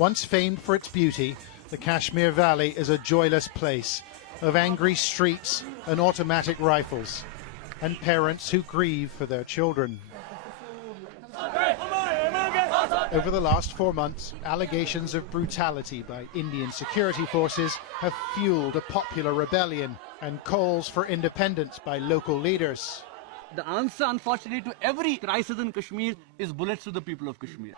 Once famed for its beauty, the Kashmir Valley is a joyless place of angry streets and automatic rifles, and parents who grieve for their children. Over the last 4 months, allegations of brutality by Indian security forces have fueled a popular rebellion and calls for independence by local leaders. The answer, unfortunately, to every crisis in Kashmir is bullets to the people of Kashmir.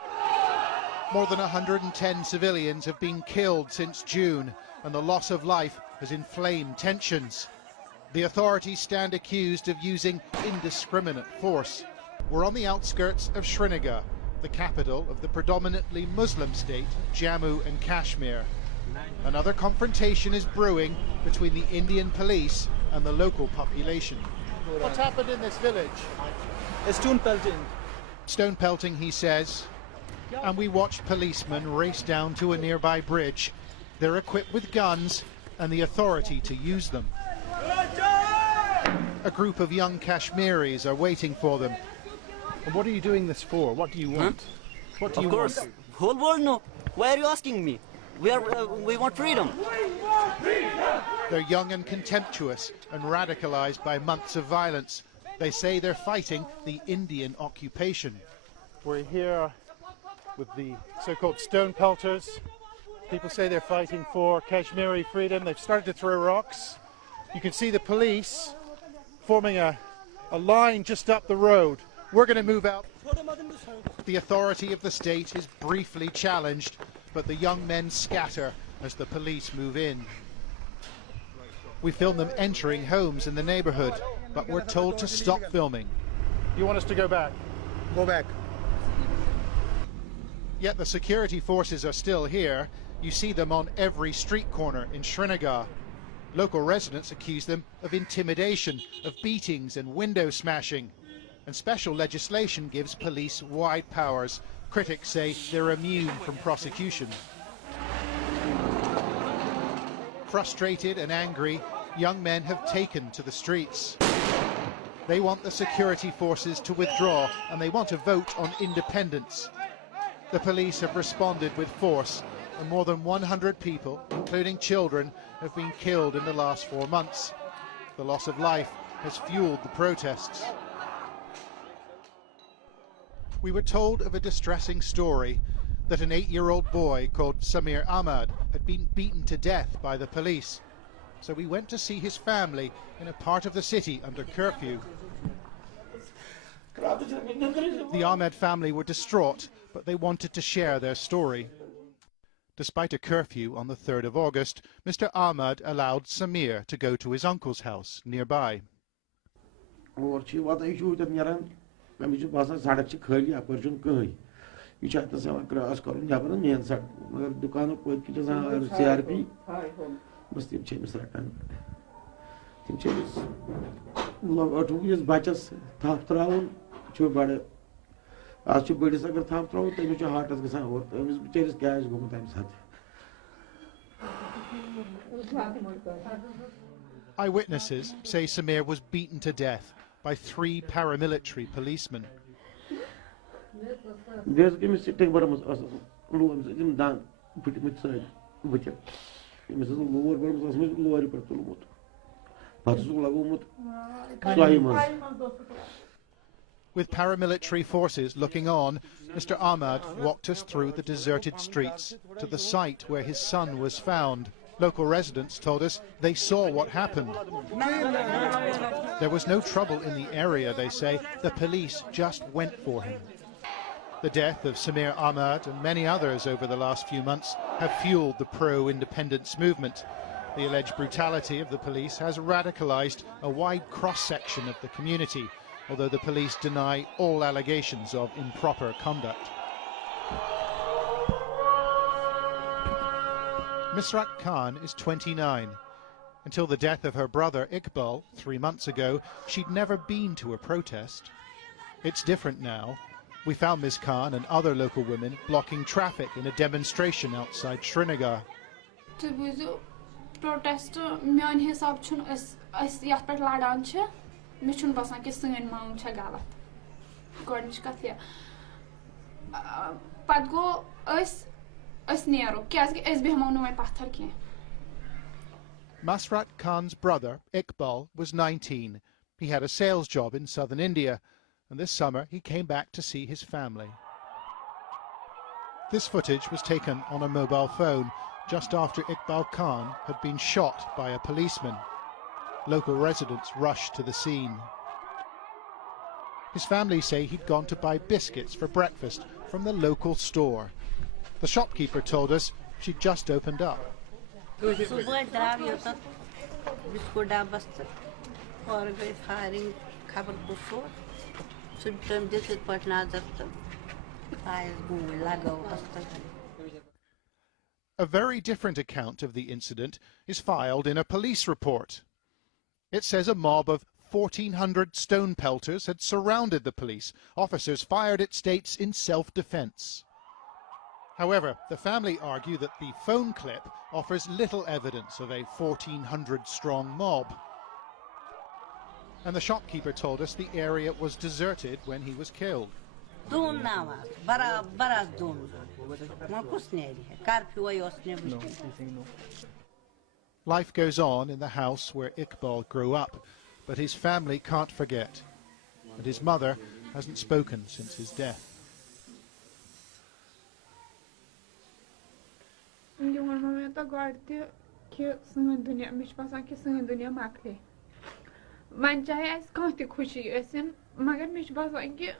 More than 110 civilians have been killed since June, and the loss of life has inflamed tensions. The authorities stand accused of using indiscriminate force. We're on the outskirts of Srinagar, the capital of the predominantly Muslim state, Jammu and Kashmir. Another confrontation is brewing between the Indian police and the local population. What's happened in this village? Stone pelting. Stone pelting, he says. And we watched policemen race down to a nearby bridge. They're equipped with guns and the authority to use them. A group of young Kashmiris are waiting for them. And what are you doing this for? What do you want? What do you want? Of course, whole world know. Why are you asking me? We want freedom. They're young and contemptuous and radicalized by months of violence. They say they're fighting the Indian occupation. We're here with the so-called stone pelters. People say they're fighting for Kashmiri freedom. They've started to throw rocks. You can see the police forming a line just up the road. We're going to move out. The authority of the state is briefly challenged, but the young men scatter as the police move in. We film them entering homes in the neighborhood, but we're told to stop filming. You want us to go back? Go back. Yet the security forces are still here. You see them on every street corner in Srinagar. Local residents accuse them of intimidation, of beatings and window smashing. And special legislation gives police wide powers. Critics say they're immune from prosecution. Frustrated and angry, young men have taken to the streets. They want the security forces to withdraw, and they want a vote on independence. The police have responded with force, and more than 100 people, including children, have been killed in the last 4 months. The loss of life has fueled the protests. We were told of a distressing story that an 8-year-old boy called Samir Ahmad had been beaten to death by the police. So we went to see his family in a part of the city under curfew. The Ahmed family were distraught, but they wanted to share their story. Despite a curfew on the 3rd of August, Mr. Ahmad allowed Samir to go to his uncle's house nearby. Eyewitnesses say Samir was beaten to death by 3 paramilitary policemen. With paramilitary forces looking on, Mr. Ahmad walked us through the deserted streets to the site where his son was found. Local residents told us they saw what happened. There was no trouble in the area, they say. The police just went for him. The death of Samir Ahmad and many others over the last few months have fueled the pro-independence movement. The alleged brutality of the police has radicalized a wide cross-section of the community, although the police deny all allegations of improper conduct. Misrat Khan is 29. Until the death of her brother Iqbal 3 months ago, she'd never been to a protest. It's different now. We found Ms. Khan and other local women blocking traffic in a demonstration outside Srinagar. Protest میان حساب چون اس یات پٹ لڑان چھ مے چھن باسان کہ سن مانگ چھ غلط گۄڈنِچ کتھ یہ پت گو اس أس نيرو كيازكي أس بهمو نوع بحثر كي. Masrat Khan's brother, Iqbal, was 19. He had a sales job in southern India, and this summer he came back to see his family. This footage was taken on a mobile phone just after Iqbal Khan had been shot by a policeman. Local residents rushed to the scene. His family say he'd gone to buy biscuits for breakfast from the local store. The shopkeeper told us she'd just opened up. A very different account of the incident is filed in a police report. It says a mob of 1,400 stone pelters had surrounded the police. Officers fired, it states, in self-defense. However, the family argue that the phone clip offers little evidence of a 1,400-strong mob. And the shopkeeper told us the area was deserted when he was killed. Life goes on in the house where Iqbal grew up, but his family can't forget, and his mother hasn't spoken since his death. Wan chahe as khan te khushi asin magar mish basan ki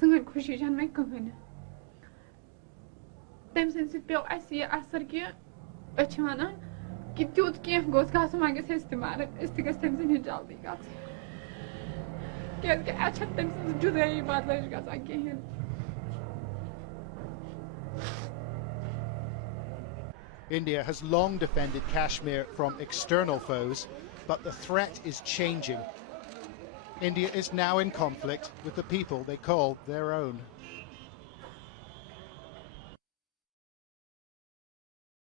sangat khushi jan mein kahane tem sen sit pyo asi asar ki achwana ki tut ki gos gas mage se istigas tem sen jaldi gat ke achat tem sen judai badlash gat akin. India has long defended Kashmir from external foes, but the threat is changing. India is now in conflict with the people they call their own.